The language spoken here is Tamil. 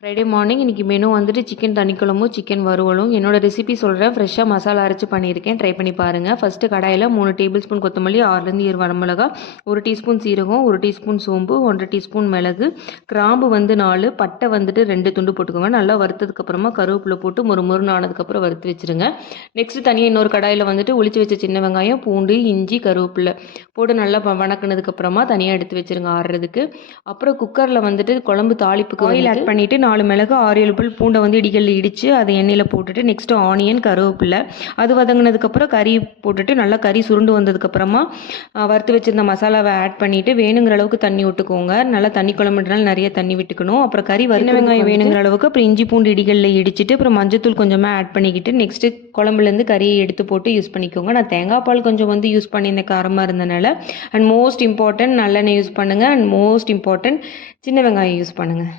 ஃப்ரைடே மார்னிங் இன்றைக்கி மெனு வந்துட்டு சிக்கன் தனிக்குழம்பும் சிக்கன் வறுவலும். என்னோடய ரெசிபி சொல்கிறேன். ஃப்ரெஷ்ஷாக மசாலா அரைச்சி பண்ணியிருக்கேன். ட்ரை பண்ணி பாருங்கள். ஃபஸ்ட்டு கடாயில் 3 டேபிள் ஸ்பூன் கொத்தமல்லி, 6லேருந்து 7 வரமிளகா, 1 டீஸ்பூன் சீரகம், 1 டீஸ்பூன் சோம்பு, 1 டீஸ்பூன் மிளகு, கிராம்பு வந்து 4, பட்டை வந்துட்டு 2 துண்டு போட்டுக்கோங்க. நல்லா வறுத்ததுக்கப்புறமா கருவேப்பிலை போட்டு மொறுமொறுன்னு ஆனதுக்கப்புறம் வறுத்து வச்சுருங்க. நெக்ஸ்ட்டு தனியாக இன்னொரு கடாயில் வந்துட்டு ஒளிச்சு வச்ச சின்ன வெங்காயம், பூண்டு, இஞ்சி, கருவேப்பிலை போட்டு நல்லா வணக்கினதுக்கப்புறமா தனியாக எடுத்து வச்சுருங்க ஆறுறதுக்கு. அப்புறம் குக்கரில் வந்துட்டு குழம்பு தாளிப்புக்கு ஆயில் ஆட் பண்ணிவிட்டு 4 மிளகு, 6-7 பல் பூண்டை வந்து இடிகல்ல இடித்து அதை எண்ணெயில் போட்டுட்டு நெக்ஸ்ட்டு ஆனியன், கருவேப்பிலை அது வதங்கினதுக்கப்புறம் கறி போட்டுட்டு நல்லா கறி சுருண்டு வந்ததுக்கப்புறமா வறுத்து வச்சுருந்த மசாலாவை ஆட் பண்ணிவிட்டு வேணுங்கிற அளவுக்கு தண்ணி விட்டுக்கோங்க. நல்லா தண்ணி குழம்புனால நிறைய தண்ணி விட்டுக்கணும். அப்புறம் கறி வறுத்த வெங்காயம் வேணுங்கிற அளவுக்கு, அப்புறம் இஞ்சி பூண்டு இடிகல்ல இடிச்சிட்டு அப்புறம் மஞ்சத்தூள் கொஞ்சமாக ஆட் பண்ணிக்கிட்டு நெக்ஸ்ட்டு குழம்புலேருந்து கறியை எடுத்து போட்டு யூஸ் பண்ணிக்கோங்க. நான் தேங்காய் பால் கொஞ்சம் வந்து யூஸ் பண்ணியிருந்தேன் காரமாக இருந்தனால. அண்ட் மோஸ்ட் இம்பார்ட்டன்ட் நல்லெண்ணெய் யூஸ் பண்ணுங்கள். அண்ட் மோஸ்ட் இம்பார்ட்டன்ட் சின்ன வெங்காயம் யூஸ் பண்ணுங்கள்.